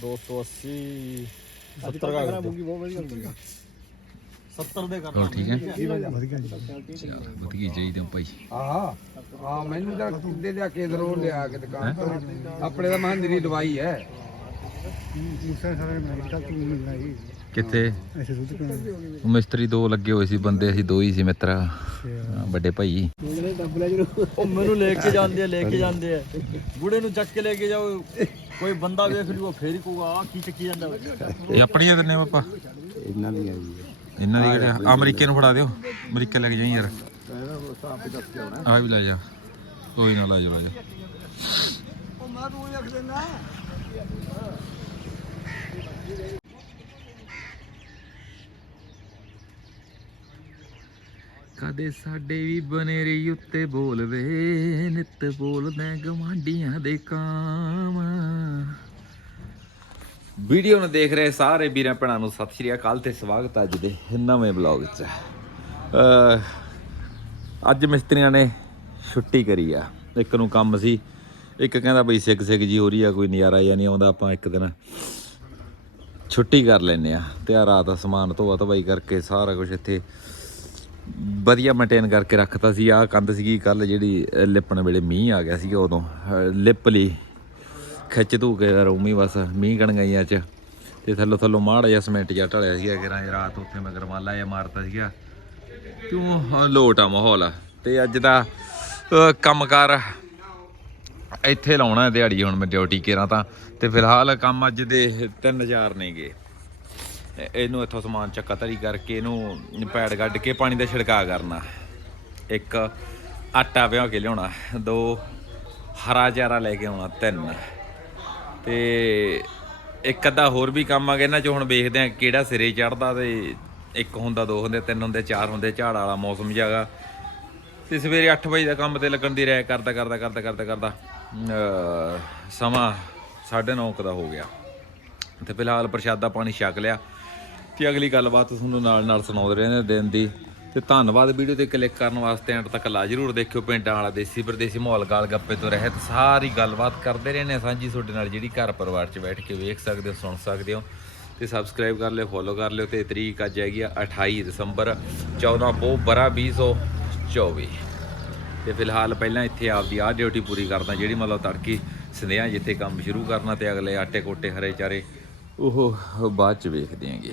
280 70 ਦਾ ਮੂੰਗੀ ਬਹੁਤ ਵਧੀਆ ਹੁੰਦੀ 70 ਦੇ ਕਰ ਹੋਰ ਠੀਕ ਹੈ? ਵਧੀਆ ਜੀ ਚਲ ਵਧੀਆ ਚਾਹੀਦਾ ਭਾਈ। ਆਹ ਆ ਮੈਨੂੰ ਤਾਂ ਕਿੱਦੇ ਲਿਆ ਕੇ ਦਰੋਂ ਲਿਆ ਕੇ ਦੁਕਾਨ ਤੋਂ। ਆਪਣੇ ਦਾ ਮਹੰਦਰੀ ਦਵਾਈ ਹੈ। ਮੂਸਾ ਸਾਰੇ ਮੈਂ ਤਾਂ ਤੂੰ ਮਿਲਣਾ ਜੀ ਕਿੱਥੇ? ਐਸੇ ਦੁੱਧ ਪੀਣਾ ਉਹ ਮਿਸਤਰੀ ਦੋ ਲੱਗੇ ਹੋਏ ਸੀ ਬੰਦੇ ਅਸੀਂ ਦੋ ਹੀ ਸੀ ਮਿੱਤਰ। ਹਾਂ, ਵੱਡੇ ਭਾਈ। ਉਹ ਮੈਨੂੰ ਲੈ ਕੇ ਜਾਂਦੇ ਆ ਲੈ ਕੇ ਜਾਂਦੇ ਆ। ਬੁੜੇ ਨੂੰ ਚੱਕ ਕੇ ਲੈ ਕੇ ਜਾਓ। ਕੋਈ ਬੰਦਾ ਵੇਖ ਲਿਓ ਫੇਰ ਹੀ ਕਹੂਗਾ ਆ ਕੀ ਚੱਕੀ ਜਾਂਦਾ ਵਾ। ਇਹ ਆਪਣੀਆਂ ਦਿੰਨੇ ਪਾਪਾ ਇਹਨਾਂ ਦੀ ਆਈ ਇਹਨਾਂ ਦੀ ਕਿਹੜਾ ਅਮਰੀਕੇ ਨੂੰ ਫੜਾ ਦਿਓ। ਅਮਰੀਕਾ ਲੈ ਕੇ ਜਾਈ ਯਾਰ। ਆ ਵੀ ਲੈ ਜਾ। ਕੋਈ ਨਾ ਲੈ ਜਾ ਲੈ ਜਾ। ਉਹ ਮੈਂ ਤੂੰ ਰੱਖ ਦੇਣਾ ਕਦੇ ਸਾਡੇ ਵੀ ਬਨੇਰੀ ਉੱਤੇ ਬੋਲਵੇ, ਨਿੱਤ ਬੋਲਦੇ ਗਵਾਂਡੀਆਂ ਦੇ ਕਾਮ। ਵੀਡੀਓ ਨੂੰ ਦੇਖ ਰਹੇ ਸਾਰੇ ਵੀਰਾਂ ਭੈਣਾਂ ਨੂੰ ਸਤਿ ਸ਼੍ਰੀ ਅਕਾਲ ਤੇ ਸਵਾਗਤ ਹੈ ਅੱਜ ਦੇ ਨਵੇਂ ਬਲੌਗ 'ਚ। ਅੱਜ ਮਿਸਤਰੀਆਂ ਨੇ ਛੁੱਟੀ ਕਰੀ ਆ। ਇੱਕ ਨੂੰ ਕੰਮ ਸੀ, ਇੱਕ ਕਹਿੰਦਾ ਬਈ ਸਿੱਕ ਸਿੱਕ ਜੀ ਹੋ ਰਹੀ ਆ, ਕੋਈ ਨਜ਼ਾਰਾ ਜਾਂ ਨਹੀਂ ਆਉਂਦਾ, ਆਪਾਂ ਇੱਕ ਦਿਨ ਛੁੱਟੀ ਕਰ ਲੈਨੇ ਆ। ਤੇ ਆ ਰਾਤ ਦਾ ਸਮਾਨ ਧੋਆ ਧਵਾਈ ਕਰਕੇ ਸਾਰਾ ਕੁਝ ਇੱਥੇ ਵਧੀਆ ਮੇਨਟੇਨ ਕਰਕੇ ਰੱਖਤਾ ਸੀ। ਆਹ ਕੰਧ ਸੀਗੀ ਕੱਲ ਜਿਹੜੀ ਲਿਪਣ ਵੇਲੇ ਮੀਂਹ ਆ ਗਿਆ ਸੀਗਾ ਉਦੋਂ। ਲਿਪ ਲਈ ਖਿੱਚ ਧੂ ਕੇ ਰੂਮੀ ਬਸ ਮੀਂਹ ਗਣਗਾਈਆਂ ਚ। ਤੇ ਥੱਲੋਂ ਥੱਲੋਂ ਮਾੜਾ ਜਿਹਾ ਸਮੈਂਟ ਜਿਹਾ ਢਲਿਆ ਸੀਗਾ ਕਿ ਰਾਤ ਉੱਥੇ ਮੈਂ ਗਰਮਾਲਾ ਜਿਹਾ ਮਾਰਤਾ ਸੀਗਾ। ਕਿਉਂ ਲੋਟ ਆ ਮਾਹੌਲ। ਤੇ ਅੱਜ ਦਾ ਅਹ, ਕੰਮਕਾਰ ਇੱਥੇ ਲਾਉਣਾ ਦਿਹਾੜੀ ਹੁਣ ਮੈਂ ਡਿਊਟੀ ਕਰਾਂ ਤਾਂ। ਤੇ ਫਿਲਹਾਲ ਕੰਮ ਅੱਜ ਦੇ 3000 ਨੇਗੇ। ਇਹ- ਇਹਨੂੰ ਇੱਥੋਂ ਸਮਾਨ ਚੱਕਾ ਧਰੀ ਕਰਕੇ ਇਹਨੂੰ ਪੈੜ ਕੱਢ ਕੇ ਪਾਣੀ ਦਾ ਛਿੜਕਾ ਕਰਨਾ। ਇੱਕ ਆਟਾ ਭਿਓ ਕੇ ਲਿਆਉਣਾ, ਦੋ ਹਰਾ ਚਾਰਾ ਲੈ ਕੇ ਆਉਣਾ, ਤਿੰਨ। ਤੇ ਇੱਕ ਅੱਧਾ ਹੋਰ ਵੀ ਕੰਮ ਆ ਗਿਆ, ਇਹਨਾਂ ਚ ਹੁਣ ਵੇਖਦੇ ਆ ਕਿਹੜਾ ਸਿਰੇ ਚੜਦਾ ਤੇ ਇੱਕ ਹੁੰਦਾ, ਦੋ ਹੁੰਦੇ, ਤਿੰਨ ਹੁੰਦੇ, ਚਾਰ ਹੁੰਦੇ, ਝਾੜ ਵਾਲਾ ਮੌਸਮ ਜਾਗਾ ਤੇ ਸਵੇਰੇ 8 ਵਜੇ ਦਾ ਕੰਮ ਤੇ ਲੱਗਣ ਦੀ ਰਹਿ ਕਰਦਾ ਕਰਦਾ ਕਰਦਾ ਕਰਦਾ ਕਰਦਾ, ਅਹ ਸਮਾਂ 9:30 ਦਾ ਹੋ ਗਿਆ। ਤੇ ਫਿਲਹਾਲ ਪ੍ਰਸ਼ਾਦਾ ਪਾਣੀ ਛਕ ਲਿਆ। ਤੇ ਅਗਲੀ ਗੱਲਬਾਤ ਤੁਹਾਨੂੰ ਨਾਲ ਨਾਲ ਸੁਣਾਉਂਦੇ ਰਹਿੰਦੇ ਦਿਨ ਦੀ। ਤੇ ਧੰਨਵਾਦ ਵੀਡੀਓ ਤੇ ਕਲਿੱਕ ਕਰਨ ਵਾਸਤੇ ਐਂਡ ਤੱਕ ਲਾ ਜਰੂਰ ਦੇਖਿਓ ਪਿੰਡਾਂ ਵਾਲਾ ਦੇਸੀ ਪਰਦੇਸੀ ਮਾਹੌਲ, ਗਾਲ ਗੱਪੇ ਤੋਂ ਰਹਿਤ ਸਾਰੀ ਗੱਲਬਾਤ ਕਰਦੇ ਰਹਿੰਦੇ ਹਾਂ ਸਾਂਝੀ। ਤੁਹਾਡੇ ਨਾਲ ਜਿਹੜੀ ਘਰ ਪਰਿਵਾਰ 'ਚ ਬੈਠ ਕੇ ਵੇਖ ਸਕਦੇ ਹੋ, ਸੁਣ ਸਕਦੇ ਹੋ ਤੇ ਸਬਸਕ੍ਰਾਈਬ ਕਰ ਲਿਓ ਫੋਲੋ ਕਰ ਲਿਓ ਤੇ ਤਰੀਕ ਅੱਜ ਹੈਗੀ ਆ 28 ਦਸੰਬਰ 14 ਪੋ ਬਰਾ 2024 ਤੇ ਫਿਲਹਾਲ ਪਹਿਲਾਂ ਇੱਥੇ ਆਪਦੀ ਆਹ ਡਿਊਟੀ ਪੂਰੀ ਕਰਦਾ, ਜਿਹੜੀ ਮਤਲਬ ਤੜਕੀ ਸੰਧਿਆ ਜਿੱਥੇ ਕੰਮ ਸ਼ੁਰੂ ਕਰਨਾ ਤੇ ਅਗਲੇ ਆਟੇ ਕੋਟੇ ਹਰੇ ਚਾਰੇ, ਉਹ ਬਾਅਦ ਚ ਵੇਖਦੇ ਆਂਗੇ।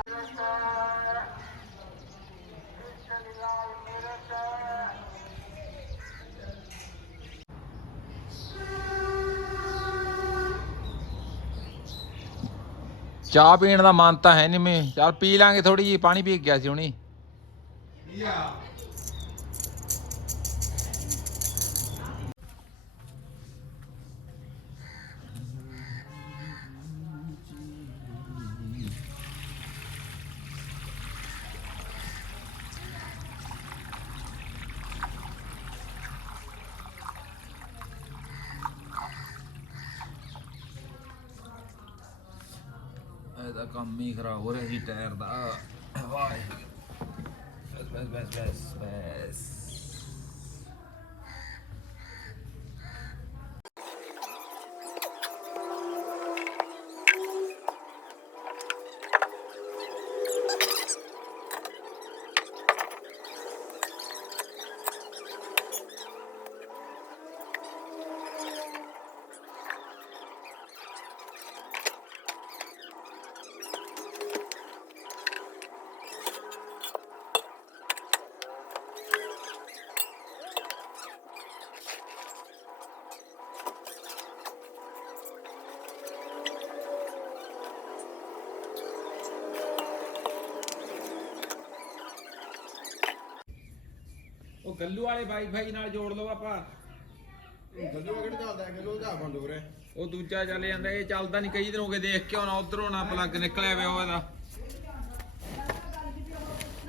ਚਾਹ ਪੀਣ ਦਾ ਮਨ ਤਾਂ ਹੈ ਨਹੀਂ ਮੈਂ ਚੱਲ ਪੀ ਲਾਂਗੇ ਥੋੜੀ ਜੀ ਪਾਣੀ ਪੀ ਕੇ ਗਿਆ ਸੀ ਹੁਣੀ। ਇਹਦਾ ਕੰਮ ਹੀ ਖਰਾਬ ਹੋ ਰਿਹਾ ਸੀ ਟਾਇਰ ਦਾ। ਵਾਹਿਗੁਰੂ ਬਸ ਬਸ ਬਸ ਬਸ। ਗੱਲੂ ਵਾਲੇ ਵਾਈਫਾਈ ਨਾਲ ਜੋੜ ਲਓ ਆਪਾਂ। ਗੱਲੂ ਕਿਹੜਾ ਚੱਲਦਾ ਹੈ? ਗੱਲੂ ਦਾ ਬੰਦ ਹੋ ਰਿਹਾ। ਉਹ ਦੂਜਾ ਚੱਲ ਜਾਂਦਾ ਇਹ ਚੱਲਦਾ ਨਹੀਂ ਕਈ ਦਿਨ ਹੋ ਗਏ ਦੇਖ ਕੇ ਹੁਣ ਉਧਰੋਂ ਨਾ ਪਲੱਗ ਨਿਕਲਿਆ ਪਿਆ ਉਹ ਇਹਦਾ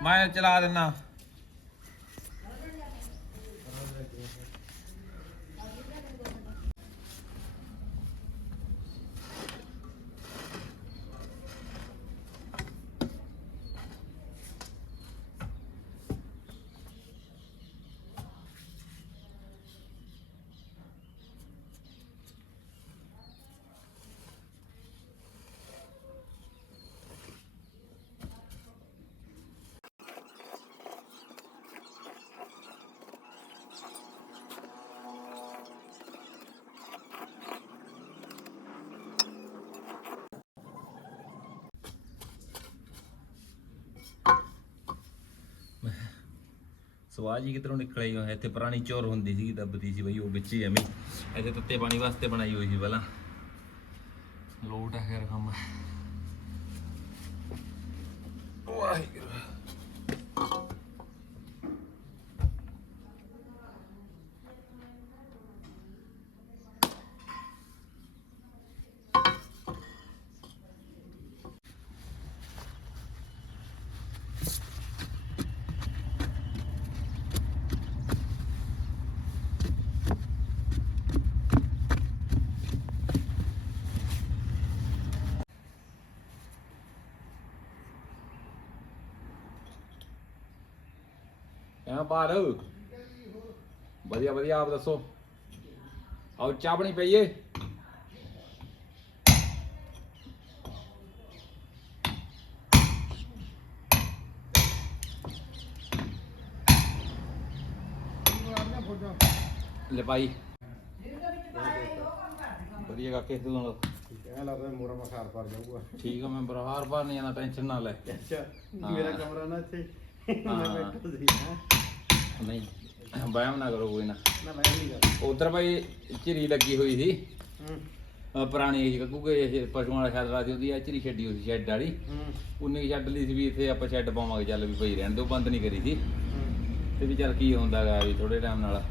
ਮੈਂ ਚਲਾ ਦਿੰਨਾ ਸਵਾਜ ਹੀ ਕਿਧਰੋਂ ਨਿਕਲਿਆ ਹੀ ਹੋਇਆ ਇੱਥੇ ਪੁਰਾਣੀ ਚੋਰ ਹੁੰਦੀ ਸੀ ਦੱਬਦੀ ਸੀ ਬਈ, ਉਹ ਵਿੱਚ ਹੀ ਐਵੇਂ ਹੀ। ਇੱਥੇ ਤੱਤੇ ਪਾਣੀ ਵਾਸਤੇ ਬਣਾਈ ਹੋਈ ਸੀ ਪਹਿਲਾਂ। ਲੋਟ ਹੈ ਖੈਰ ਕੰਮ। ਵਾਹਿਗੁਰੂ। ਪਾਰ ਵਧੀਆ ਵਧੀਆ ਆਪ ਦੱਸੋ। ਆਓ ਚਾਹ ਬਣੀ ਪਈਏ ਲੈ ਭਾਈ। ਵਧੀਆ ਕਾਕੇ ਤੂੰ ਨਾਲ ਇਹ ਲੱਗਦਾ ਮੋਰਾ ਮਖਾਰ ਪਰ ਜਾਊਗਾ। ਠੀਕ ਆ ਮੈਂ ਬਰਹਾਰ ਬਾਹਰ ਨਹੀਂ ਜਾਣਾ ਟੈਨਸ਼ਨ ਨਾ ਲੈ। ਅੱਛਾ ਮੇਰਾ ਕਮਰਾ ਨਾ ਇੱਥੇ। ਮੈਂ ਬੈਠਾ ਸੀ। ਨਹੀਂ ਵਹਿਮ ਨਾ ਕਰੋ ਕੋਈ ਨਾ। ਮੈਂ ਨਹੀਂ ਉਧਰ ਭਾਈ ਝਿਰੀ ਲੱਗੀ ਹੋਈ ਸੀ। ਹੂੰ। ਅਹ ਪੁਰਾਣੀ ਇਹ ਕੱਗੂਗੇ ਇਹ ਪਸ਼ੂਆਂ ਵਾਲਾ ਛੱਡ ਸੀ ਉਹਦੀ ਆ ਝਿਰੀ ਛੱਡੀ ਹੋਈ ਸੀ ਸ਼ੈੱਡ ਵਾਲੀ। ਹੂੰ। ਉਹਨੇ ਛੱਡ ਲਈ ਸੀ ਵੀ ਇੱਥੇ ਆਪਾਂ ਸ਼ੈੱਡ ਪਾਵਾਂਗੇ ਚੱਲ ਵੀ ਪਈ ਰਹਿਣ ਦਿਓ ਬੰਦ ਨਹੀਂ ਕਰੀ ਸੀ। ਹੂੰ। ਤੇ ਵੀ ਚੱਲ ਕੀ ਹੁੰਦਾਗਾ ਵੀ ਥੋੜੇ ਟਾਈਮ ਨਾਲ।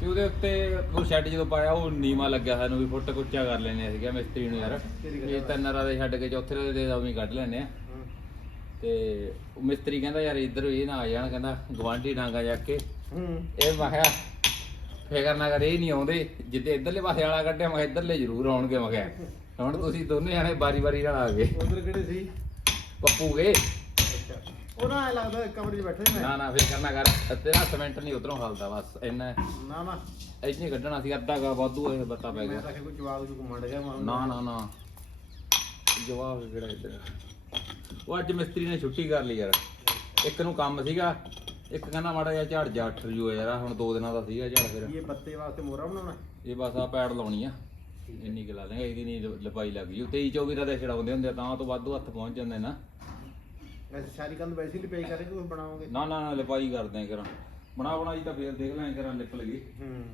ਤੇ ਉਹਦੇ ਉੱਤੇ ਉਹ ਸ਼ੈੱਡ ਜਦੋਂ ਪਾਇਆ ਉਹ ਨੀਵਾ ਲੱਗਿਆ ਸਾਨੂੰ ਵੀ ਫੁੱਟ ਕੁੱਚਾ ਕਰ ਲੈਣੇ ਸੀਗਾ ਮਿਸਤਰੀ ਨੂੰ ਯਾਰ। ਇਹ ਤਿੰਨ ਰਾਦੇ ਛੱਡ ਕੇ ਚੌਥੇ ਰਾਦੇ ਦੇ ਉਵੇਂ ਹੀ ਕੱਢ ਲੈਣੇ ਆ। ਹੂੰ। ਤੇ ਉਹ ਮਿਸਤਰੀ ਕਹਿੰਦਾ ਯਾਰ ਇੱਧਰ ਇਹ ਨਾ ਆ ਜਾਣ ਕਹਿੰਦਾ ਗਵਾਂਢੀ ਡਾਂਗਾ ਜਾ ਕੇ। ਹੂੰ। ਇਹ ਮੈਂ ਕਿਹਾ ਫਿਕਰ ਨਾ ਕਰ ਇਹ ਨਹੀਂ ਆਉਂਦੇ। ਜਿੱਦੇ ਇੱਧਰਲੇ ਪਾਸੇ ਵਾਲਾ ਕੱਢਿਆ ਮੈਂ ਕਿਹਾ ਇੱਧਰਲੇ ਜ਼ਰੂਰ ਆਉਣਗੇ ਮੈਂ ਕਿਹਾ। ਹੁਣ ਤੁਸੀਂ ਦੋਨੇ ਜਾਣੇ ਬਾਰੀ-ਬਾਰੀ ਨਾਲ ਆ ਗਏ। ਉਧਰ ਕਿਹੜੇ ਸੀ? ਪੱਪੂ ਗਏ। ਉਹ ਨਾ ਐਂ ਲੱਗਦਾ ਕਮਰੇ 'ਚ ਬੈਠੇ ਮੈਂ ਨਾ ਨਾ ਫਿਕਰ ਨਾ ਕਰ। ਤੇਰਾ ਸਿਮੈਂਟ ਨਹੀਂ ਉਧਰੋਂ ਹਲਦਾ ਬਸ ਇੰਨਾ ਨਾ ਨਾ। ਇੱਥੇ ਕੱਢਣਾ ਸੀ ਅੱਧਾ ਗਾ ਵਾਧੂ ਇਹ ਬੱਤਾ ਪੈ ਮੈਂ ਗਿਆ। ਤਾਂ ਕਿ ਕੋਈ ਜਵਾਬ ਜੂ ਮੰਡ ਗਿਆ ਮੈਂ ਨਾ ਨਾ ਨਾ। ਜਵਾਬ ਕਿਹੜਾ ਇੱਧਰ? ਉਹ ਅੱਜ ਮਿਸਤਰੀ ਨੇ ਛੁੱਟੀ ਕਰ ਲਈ ਯਾਰ। ਇੱਕ ਨੂੰ ਕੰਮ ਸੀਗਾ ਇੱਕ ਕਹਿੰਦਾ ਮਾੜਾ ਜਿਹਾ ਝੜ ਜਾ ਅੱਠ ਜੂ ਯਾਰ ਹੁਣ ਦੋ ਦਿਨਾਂ ਦਾ ਸੀਗਾ ਝੜ ਫਿਰ। ਇਹ ਬੱਤੇ ਵਾਸਤੇ ਮੋਰਾ ਬਣਾਉਣਾ? ਇਹ ਬਸ ਆ ਪੈੜ ਲਾਉਣੀ ਆ। ਇੰਨੀ ਕੁ ਲਾ ਦੇਗਾ ਇਹਦੀ ਨਹੀਂ ਲਪਾਈ ਲੱਗ ਜੂ 23 24 ਦਾ ਛੜਾਉਂਦੇ ਹੁੰਦੇ ਆ, ਤਾਂ ਤੋਂ ਵਾਧੂ ਹੱਥ ਪਹੁੰਚ ਜਾਂਦੇ ਨਾ। ਵੈਸੇ ਸਾਰੀ ਕੰਧ ਵੈਸੇ ਹੀ ਪੇ ਕਰੇ ਕੋਈ ਬਣਾਓਗੇ? ਨਾ ਨਾ ਨਾ ਲਪਾਈ ਕਰਦੇ ਆ ਕਰਾਂ ਬਣਾ ਬਣਾਈ ਤਾਂ ਫੇਰ ਦੇਖ ਲਾਂ ਕਰਾਂ ਲਿਪ ਲਗੀ ਹੂੰ।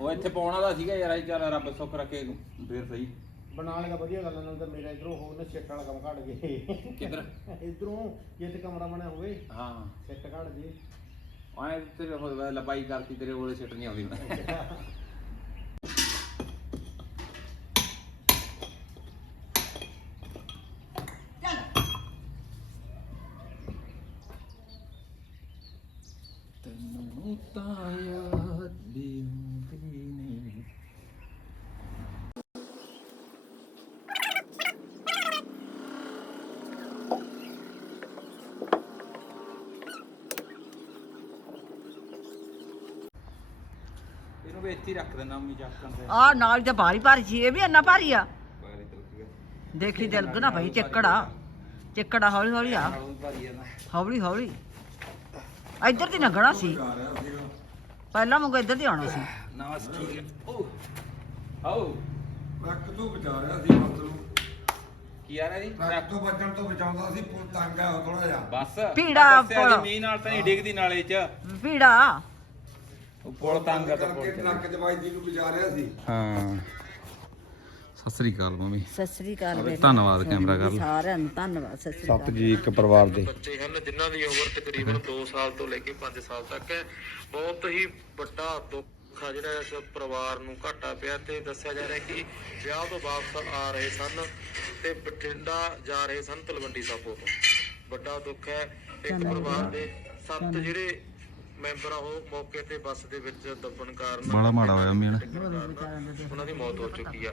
ਉਹ ਇੱਥੇ ਪਾਉਣਾ ਦਾ ਸੀਗਾ ਯਾਰ ਇਹ ਚੱਲ ਰੱਬ ਸੁੱਖ ਰੱਖੇ ਫੇਰ ਸਹੀ। ਬਣਾ ਲੇਗਾ ਵਧੀਆ ਗੱਲ ਆ, ਨਾਲ ਤਾਂ ਮੇਰਾ ਇਧਰੋਂ ਹੋਰ ਨਾ ਛੱਟ ਵਾਲਾ ਕੰਮ ਘਟ ਜੇ। ਕਿੱਧਰ? ਇਧਰੋਂ ਜੇ ਤੇ ਕਮਰਾ ਬਣਿਆ ਹੋਵੇ ਹਾਂ। ਛੱਟ ਘਟ ਜੇ। ਆਏ ਤੇਰੇ ਲਪਾਈ ਕਰਤੀ ਤੇਰੇ ਕੋਲੇ ਛਿੱਟ ਨਹੀਂ ਆਉਂਦੀ ਮੈਂ ਤੈਨੂੰ ਤਾਂ ਯਾਦ ਦੀ ਹੁੰਦੀ ਨਹੀਂ ਇਹਨੂੰ ਵੀ ਇੱਥੇ ਹੀ ਰੱਖ ਦੇਣਾ ਮੰਮੀ ਚੱਕਣ ਤੇ ਆ ਨਾਲ ਤਾਂ ਭਾਰੀ ਭਾਰੀ ਸੀ ਇਹ ਵੀ ਇੰਨਾ ਭਾਰੀ ਆ। ਬਾਰੀ ਤੁਰ ਗਿਆ ਦੇਖੀ ਦਿਲਕ ਨਾ ਭਾਈ ਚੱਕੜਾ ਚੱਕੜਾ ਹੌਲੀ ਹੌਲੀ ਆ। ਬਹੁਤ ਭਾਰੀ ਆ ਨਾ। ਹੌਲੀ ਹੌਲੀ। ਇੱਧਰ ਦੀ ਲੰਘਣਾ ਸੀ। ਪਹਿਲਾਂ ਮੁੰਗਾ ਇੱਧਰ ਦੀ ਆਉਣਾ ਸੀ। ਨਾਸ ਠੀਕ ਹੈ ਓ ਆਓ ਟਰੱਕ ਤੋਂ ਬਚਾ ਰਿਹਾ ਸੀ ਬਸ ਨੂੰ ਕੀ ਆ ਰਿਹਾ ਜੀ? ਟਰੱਕ ਤੋਂ ਬਚਣ ਤੋਂ ਬਚਾਉਂਦਾ ਸੀ ਪੁਲ ਤੰਗ ਆ ਥੋੜਾ ਜਿਹਾ। ਬਸ। ਭੀੜਾ ਦੱਸਿਆ ਜੀ, ਪੁਲ। ਮੀਂਹ ਨਾਲ ਤਾਂ ਨਹੀਂ ਡਿੱਗਦੀ ਨਾਲੇ ਚ। ਭੀੜਾ। ਪੁਲ ਤੰਗ ਆ ਤਾਂ ਕਰਕੇ ਪੁਲ ਟਰੱਕ ਚ ਬਾਈ ਨੂੰ ਬਚਾ ਰਿਹਾ ਸੀ। ਹਾਂ। ਸਤਿ ਸ੍ਰੀ ਅਕਾਲ ਮੰਮੀ। ਸਤਿ ਸ੍ਰੀ ਅਕਾਲ ਬੇਟਾ ਧੰਨਵਾਦ ਕੈਮਰਾ ਕਰ ਸਾਰਿਆਂ ਨੂੰ ਧੰਨਵਾਦ ਸਤਿ ਸ੍ਰੀ ਅਕਾਲ। ਜੀ ਇੱਕ ਪਰਿਵਾਰ ਦੇ। ਬੱਚੇ ਹਨ ਜਿਨ੍ਹਾਂ ਦੀ ਉਮਰ ਤਕਰੀਬਨ 2 ਸਾਲ ਤੋਂ ਲੈ ਕੇ 5 ਸਾਲ ਤੱਕ ਹੈ। ਬਹੁਤ ਹੀ ਵੱਡਾ ਦੁੱਖ ਆ ਜਿਹੜਾ ਇਸ ਪਰਿਵਾਰ ਨੂੰ ਘਾਟਾ ਪਿਆ ਤੇ ਦੱਸਿਆ ਜਾ ਰਿਹਾ ਕਿ ਵਿਆਹ ਤੋਂ ਵਾਪਸ ਆ ਰਹੇ ਸਨ ਤੇ ਬਠਿੰਡਾ ਜਾ ਰਹੇ ਸਨ ਤਲਵੰਡੀ ਸਾਬੋ ਤੋਂ। ਵੱਡਾ ਦੁੱਖ ਹੈ। ਇੱਕ ਪਰਿਵਾਰ ਦੇ ਸੱਤ ਜਿਹੜੇ ਮੈਂਬਰ ਆ ਉਹ ਮੌਕੇ ਤੇ ਬੱਸ ਦੇ ਵਿੱਚ ਦੱਬਣ ਕਾਰਨ ਮਾੜਾ ਮਾੜਾ ਹੋਇਆ ਮੀਨ। ਉਹਨਾਂ ਦੀ ਮੌਤ ਹੋ ਚੁੱਕੀ ਆ।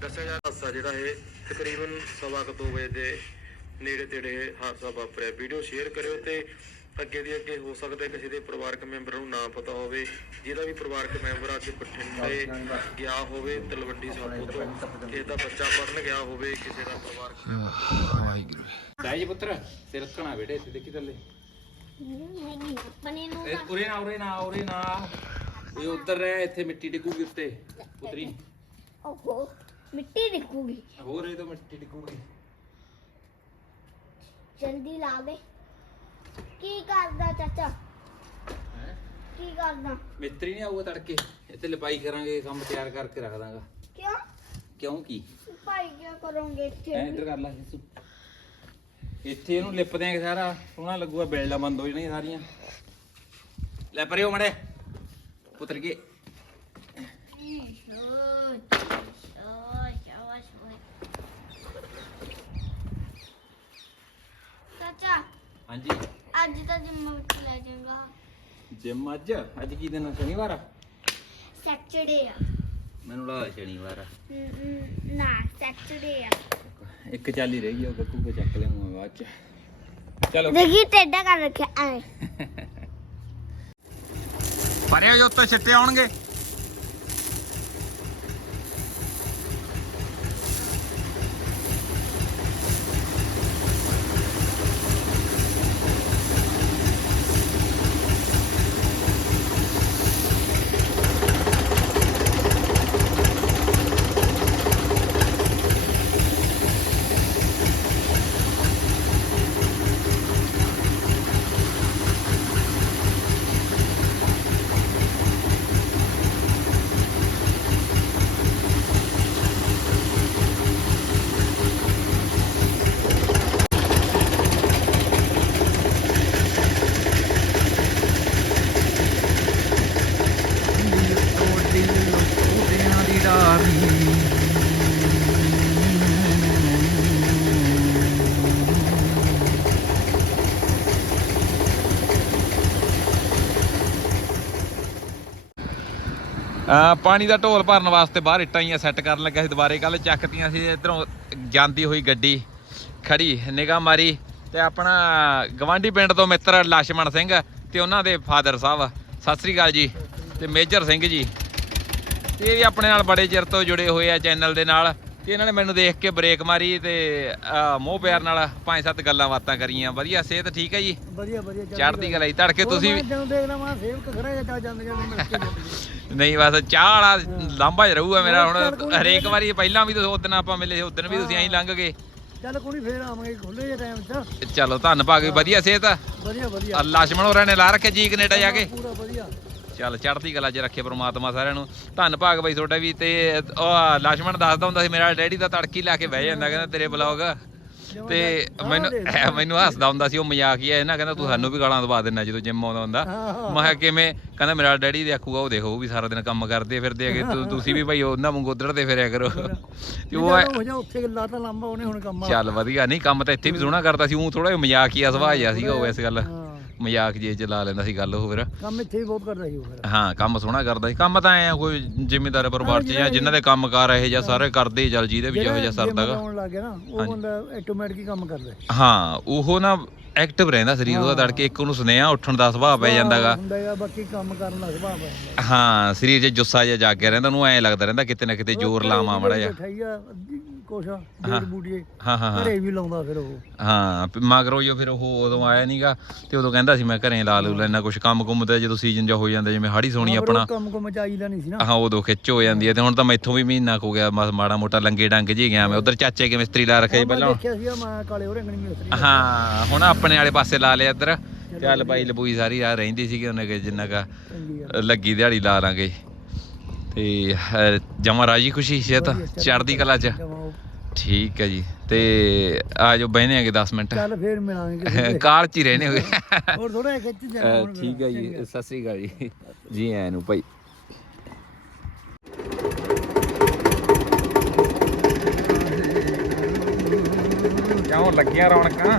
ਦੱਸਿਆ ਜਾ ਹਾਦਸਾ ਜਿਹੜਾ ਇਹ ਤਕਰੀਬਨ ਸਵਾ ਕੁ ਦੋ ਵਜੇ ਦੇ ਨੇੜੇ ਤੇੜੇ ਇਹ ਹਾਦਸਾ ਵਾਪਰਿਆ। ਵੀਡੀਓ ਸ਼ੇਅਰ ਕਰਿਓ ਤੇ ਅੱਗੇ ਦੀ ਅੱਗੇ ਹੋ ਸਕਦਾ ਹੈ ਕਿਸੇ ਦੇ ਪਰਿਵਾਰਕ ਮੈਂਬਰ ਨੂੰ ਨਾ ਪਤਾ ਹੋਵੇ। ਜਿਹਦਾ ਵੀ ਪਰਿਵਾਰਕ ਮੈਂਬਰ ਅੱਜ ਬਠਿੰਡੇ ਗਿਆ ਹੋਵੇ ਤਲਵੰਡੀ ਸਾਬੋ ਤੋਂ ਕਿਸੇ ਦਾ ਬੱਚਾ ਪੜਨ ਗਿਆ ਹੋਵੇ ਕਿਸੇ ਦਾ ਪਰਿਵਾਰਕ ਪੁੱਤਰ ਸਿਰ ਰੱਖਣਾ ਬੇਟੇ ਇੱਥੇ ਦੇਖੀ ਥੱਲੇ। ਇਹ ਉਰੇ ਨਾ ਉਰੇ ਨਾ ਉਰੇ ਨਾ। ਇਹ ਉੱਧਰ ਰਹਿ ਇੱਥੇ ਮਿੱਟੀ ਡਿੱਗੂਗੀ ਉੱਤੇ ਪੁੱਤਰੀ। ਓਹੋ ਮਿੱਟੀ ਦਿਖੂਗੀ ਹੋਰ ਇਹ ਤਾਂ ਮਿੱਟੀ ਡਿੱਗੂਗੀ। ਜਲਦੀ ਲਾ ਦੇ। ਕੀ ਕਰਦਾ ਚਾਚਾ? ਕੀ ਕਰਦਾ? ਮਿਸਤਰੀ ਨਹੀਂ ਆਊਗਾ ਤੜਕੇ। ਇੱਥੇ ਲਿਪਾਈ ਕਰਾਂਗੇ ਕੰਮ ਤਿਆਰ ਕਰਕੇ ਰੱਖ ਦਾਂਗਾ। ਕਿਉਂ? ਕਿਉਂ ਕੀ? ਭਾਈ ਕੀ ਕਰੋਗੇ ਇੱਥੇ? ਐ ਇੱਧਰ ਕਰ ਲੈ ਸਿੱਸੂ ਇੱਥੇ ਇਹਨੂੰ ਲਿਪ ਦਿਆਂਗੇ ਸਾਰਾ। ਸੋਹਣਾ ਲੱਗੂਗਾ ਬਿਲਡਾਂ ਬੰਦ ਹੋ ਜਾਣਗੀਆਂ ਸਾਰੀਆਂ। ਲੈ ਪਰਿਓ ਮੜੇ। ਪੁੱਤਰ ਕੇ? ਚਾਚਾ ਹਾਂਜੀ। ਅੱਜ ਤਾਂ ਜਿੰਮ ਵਿੱਚ ਲੈ ਜਾਊਗਾ ਜਿਮ ਅੱਜ? ਅੱਜ ਕੀ ਦਿਨ ਆ? ਸ਼ਨੀਵਾਰ ਆ? ਸੈਟਰਡੇ ਆ। ਮੈਨੂੰ ਲੱਗਦਾ ਸ਼ਨੀਵਾਰ ਆ। ਨ- ਸੈਟਰਡੇ ਆ। ਇੱਕ ਚਾਲੀ ਰਹਿ ਗਈ ਉਹ ਗੱਕੂ ਕੋ ਚੱਕ ਲਿਆਉਂਗਾ ਬਾਅਦ ਚ। ਚਲੋ। ਦੇਖੀ ਟੇਡਾ ਕਰ ਰੱਖਿਆ ਐ ਪਰਿਓ ਜੋ ਉੱਤੇ ਛਿੱਟੇ ਆਉਣਗੇ ਆ ਪਾਣੀ ਦਾ ਢੋਲ ਭਰਨ ਵਾਸਤੇ ਬਾਹਰ ਇੱਟਾਂ ਹੀ ਸੈੱਟ ਕਰਨ ਲੱਗਾ ਸੀ, ਦੁਬਾਰੇ ਕੱਲ ਚੱਕਤੀਆਂ ਸੀ, ਇਧਰੋਂ ਜਾਂਦੀ ਹੋਈ ਗੱਡੀ ਖੜੀ, ਨਿਗਾਹ ਮਾਰੀ ਤੇ ਆਪਣਾ ਗਵਾਂਢੀ ਪਿੰਡ ਤੋਂ ਮਿੱਤਰ ਲਛਮਣ ਸਿੰਘ ਤੇ ਉਹਨਾਂ ਦੇ ਫਾਦਰ ਸਾਹਿਬ। ਸਤਿ ਸ੍ਰੀ ਅਕਾਲ ਜੀ ਤੇ ਮੇਜਰ ਸਿੰਘ ਜੀ। ਤੇ ਇਹ ਵੀ ਆਪਣੇ ਨਾਲ ਬੜੇ ਚਿਰ ਤੋਂ ਜੁੜੇ ਹੋਏ ਆ ਚੈਨਲ ਦੇ ਨਾਲ। ਤੇ ਇਹਨਾਂ ਨੇ ਮੈਨੂੰ ਦੇਖ ਕੇ ਬ੍ਰੇਕ ਮਾਰੀ ਤੇ ਮੋਹ ਪਿਆਰ ਨਾਲ ਪੰਜ ਸੱਤ ਗੱਲਾਂ ਬਾਤਾਂ ਕਰੀਆਂ। ਵਧੀਆ ਸਿਹਤ ਠੀਕ ਹੈ ਜੀ? ਵਧੀਆ ਵਧੀਆ ਚੜ੍ਹਦੀ ਕਲਾ ਜੀ ਤੜਕੇ ਤੁਸੀਂ ਵੀ ਜਦੋਂ ਦੇਖਦਾ ਮੈਂ ਸੇਵਕ ਖੜਾ ਜਾਂ ਚੱਲ ਜਾਂਦੇ ਜਾਂਦੇ ਮਿਲ ਕੇ ਜਾਂਦੇ ਨੇ। ਨਹੀਂ ਬਸ ਚਾਹ ਵਾਲਾ ਲਾਂਭਾ ਹੀ ਰਹੂਗਾ ਮੇਰਾ ਹੁਣ। ਹਰੇਕ ਵਾਰੀ ਪਹਿਲਾਂ ਵੀ ਤੁਸੀਂ ਉਦੋਂ ਆਪਾਂ ਮਿਲੇ ਸੀ ਉਦੋਂ ਵੀ ਤੁਸੀਂ ਐਂ ਲੰਘ ਗਏ। ਚੱਲ ਕੋਈ ਨੀ, ਫੇਰ ਆਵਾਂਗੇ ਖੁੱਲੇ ਜੇ ਟਾਈਮ 'ਚ। ਚਲੋ ਧੰਨ ਭਾਗ ਵਧੀਆ ਸਿਹਤ। ਵਧੀਆ ਵਧੀਆ। ਲਛਮਣ ਹੋਰਾਂ ਨੇ ਲਾ ਰੱਖਿਆ ਜੀ ਕੈਨੇਡਾ ਜਾ ਕੇ। ਪੂਰਾ ਚੱਲ ਚੜ੍ਹਦੀ ਕਲਾ 'ਚ ਰੱਖੇ ਪ੍ਰਮਾਤਮਾ ਸਾਰਿਆਂ ਨੂੰ। ਧੰਨ ਭਾਗ ਬਾਈ ਤੁਹਾਡਾ ਵੀ ਤੇ ਉਹ ਲਛਮਣ ਦੱਸਦਾ ਹੁੰਦਾ ਸੀ ਮੇਰਾ ਡੈਡੀ ਦਾ ਤੜਕੀ ਲਾ ਕੇ ਬਹਿ ਜਾਂਦਾ ਕਹਿੰਦਾ ਤੇਰੇ ਬਲੌਗ ਤੇ ਮੈਨੂੰ ਮੈਨੂੰ ਹੱਸਦਾ ਹੁੰਦਾ ਸੀ ਉਹ ਮਜ਼ਾਕ ਹੀ ਹੈ ਨਾ ਕਹਿੰਦਾ ਤੂੰ ਸਾਨੂੰ ਵੀ ਗਾਲਾਂ ਦਵਾ ਦਿੰਦਾ ਜਦੋਂ ਜਿੰਮ ਆਉਂਦਾ ਹੁੰਦਾ। ਮੈਂ ਕਿਹਾ ਕਿਵੇਂ? ਕਹਿੰਦਾ ਮੇਰਾ ਡੈਡੀ ਦੇ ਆਖੂਗਾ ਉਹ ਦੇਖੋ ਉਹ ਵੀ ਸਾਰਾ ਦਿਨ ਕੰਮ ਕਰਦੇ ਫਿਰਦੇ ਹੈਗੇ ਤੁ- ਤੁਸੀਂ ਵੀ ਭਾਈ ਉਹਨਾਂ ਵਾਂਗੂ ਉਧੜਦੇ ਫਿਰਿਆ ਕਰੋ। ਤੇ ਉਹ ਹੈ- ਹੋ ਜਾ ਉੱਥੇ ਗੱਲਾਂ ਤਾਂ ਲੰਬਾ ਉਹਨੇ ਹੁਣ ਕੰਮ ਚੱਲ ਵਧੀਆ ਨਹੀਂ ਕੰਮ ਤਾਂ ਇੱਥੇ ਵੀ ਸੋਹਣਾ ਕਰਦਾ ਸੀ ਉਹ ਥੋੜਾ ਜਿਹਾ ਮਜ਼ਾਕ ਹੀ ਆ ਸੁਭਾਅ ਜਿਹਾ ਸੀਗਾ ਉਹ ਇਸ ਗੱਲ। ਮਜ਼ਾਕ ਜੇ ਚ ਲਾ ਲੈਂਦਾ ਸੀ ਗੱਲ ਉਹ ਫਿਰ। ਕੰਮ ਇੱਥੇ ਵੀ ਬਹੁਤ ਕਰਦਾ ਸੀ ਉਹ ਫਿਰ। ਹਾਂ ਕੰਮ ਸੋਹਣਾ ਕਰਦਾ ਸੀ। ਕੰਮ ਤਾਂ ਐ ਕੋਈ ਜ਼ਿਮੀਂਦਾਰ ਪਰਿਵਾਰ ਚ ਜਾਂ ਜਿਨ੍ਹਾਂ ਦੇ ਕੰਮ ਕਾਰ ਇਹ ਜਾਂ ਸਾਰੇ ਕਰਦੇ ਹੀ ਚੱਲ ਜਿਹਦੇ ਵੀ ਜਿਹੋ ਜਿਹਾ ਸਰਦਾਗਾ ਆਉਣ ਲੱਗ ਗਿਆ ਨਾ ਉਹ ਬੰਦਾ ਆਟੋਮੈਟਿਕ ਹੀ ਕੰਮ ਕਰਦਾ। ਹੈ। ਹਾਂ ਉਹ ਨਾ ਐਕਟਿਵ ਰਹਿੰਦਾ ਸਰੀਰ ਉਹਦਾ ਤੜਕੇ ਇੱਕ ਉਹਨੂੰ ਸੁਨੇਹਾ ਉੱਠਣ ਦਾ ਸੁਭਾਅ ਪੈ ਜਾਂਦਾਗਾ ਹੁੰਦਾ ਹੈਗਾ ਬਾਕੀ ਕੰਮ ਕਰਨ ਦਾ ਸੁਭਾਅ ਪੈਂਦਾ ਹਾਂ ਸਰੀਰ 'ਚ ਜੁੱਸਾ ਜਿਹਾ ਜਾਗਿਆ ਰਹਿੰਦਾ ਉਹਨੂੰ ਐ ਲੱਗਦਾ ਰਹਿੰਦਾ ਕਿਤੇ ਨਾ ਕਿਤੇ ਜ਼ੋਰ ਲਾਵਾਂ ਮੜਾ ਜਾ ਕੁਛ ਡੇਢ ਬੂਟੀਏ। ਹਾਂ ਹਾਂ ਹਾਂ। ਘਰੇ ਵੀ ਲਾਉਂਦਾ ਫਿਰ ਉਹ। ਹਾਂ ਪ- ਮਗਰੋਂ ਜੋ ਫਿਰ ਉਹ ਉਦੋਂ ਆਇਆ ਨਹੀਂਗਾ ਤੇ ਉਦੋਂ ਕਹਿੰਦਾ ਸੀ ਮੈਂ ਘਰੇ ਲਾ ਲੂ ਲੈਣਾ ਕੁਝ ਕੰਮ ਕੁੰਮ ਤੇ ਜਦੋਂ ਸੀਜ਼ਨ ਜਾ ਹੋ ਜਾਂਦਾ ਜਿਵੇਂ ਹਾੜੀ ਸੋਣੀ ਆਪਣਾ। ਕੰਮ ਕੋ ਮਚਾਈਦਾ ਨਹੀਂ ਸੀ ਨਾ। ਹਾਂ ਉਦੋਂ ਖਿੱਚ ਹੋ ਜਾਂਦੀ ਹੈ ਤੇ ਹੁਣ ਤਾਂ ਮੈਥੋਂ ਵੀ ਮਹੀਨਾ ਕੁ ਹੋ ਗਿਆ ਬਸ ਮਾੜਾ ਮੋਟਾ ਲੰਗੇ ਡੰਗ ਜੀ ਗਿਆ ਮੈਂ ਉਧਰ ਚਾਚੇ ਕੇ ਮਿਸਤਰੀ ਲਾ ਰੱਖੇ ਮੈਂ ਪਹਿਲਾਂ। ਦੇਖਿਆ ਸੀ ਮੈਂ ਕਾਲੇ ਹੋ ਰੰਗਣੀ ਮਿਸਤਰੀ। ਹਾਂ ਹੁਣ ਆਪਣੇ ਵਾਲੇ ਪਾਸੇ ਲਾ ਲਿਆ ਇੱਧਰ। ਚੱਲ ਬਾਈ ਲਬੂਈ ਸਾਰੀ ਆ ਰਹਿੰਦੀ ਸੀਗੀ ਉਹਨੇ ਕਿ ਜਿੰਨਾ ਕਾ ਚੰਗੀ ਆ। ਲੱਗੀ ਦਿਹਾੜੀ ਲਾ ਲਾਂਗੇ। ਤੇ ਜਮਾ ਰਾਜੀ ਖੁਸ਼ੀ ਸਿਹਤ ਚੜਦੀ ਕਲਾ ਚ। ਜਮਾਂ ਠੀਕ ਹੈ ਜੀ। ਤੇ ਆ ਜੋ ਬਹਿਨੇ ਆਗੇ 10 ਮਿੰਟ। ਚੱਲ ਫੇਰ ਮਿਲਾਂਗੇ। ਕਾਲ ਚ ਹੀ ਰਹਿਣੇ ਹੋਗੇ। ਹੋਰ ਥੋੜਾ ਖਿੱਚ ਜਾਣਾ। ਠੀਕ ਹੈ ਜੀ ਸਤਿ ਸ੍ਰੀ ਅਕਾਲ ਜੀ। ਜੀ ਆਇਆਂ ਨੂੰ ਭਾਈ। ਕਿਉਂ ਲੱਗੀਆਂ ਰੌਣਕਾਂ